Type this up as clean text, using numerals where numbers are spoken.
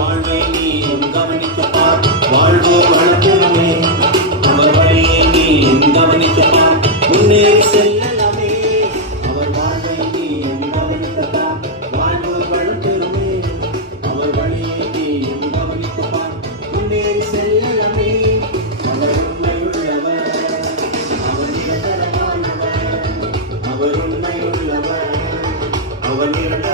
வாழ்வை நீ கவனித்து பார், வாழ்வோ வளர்ந்துமே. அவர் வழியை நீ கவனித்து பார், முன்னேறி செல்லலாமே. அவர் வாழ்வை நீ கவனித்து பார், வாழ்வோ வளர்ந்துமே. அவர் வழியை நீ கவனித்து பார், முன்னேறி செல்லலாமே. அவர் உண்மையுள்ளவர், அவர் நிரந்தரமானவர். அவர் உண்மையுள்ளவர், அவர் நிரந்தர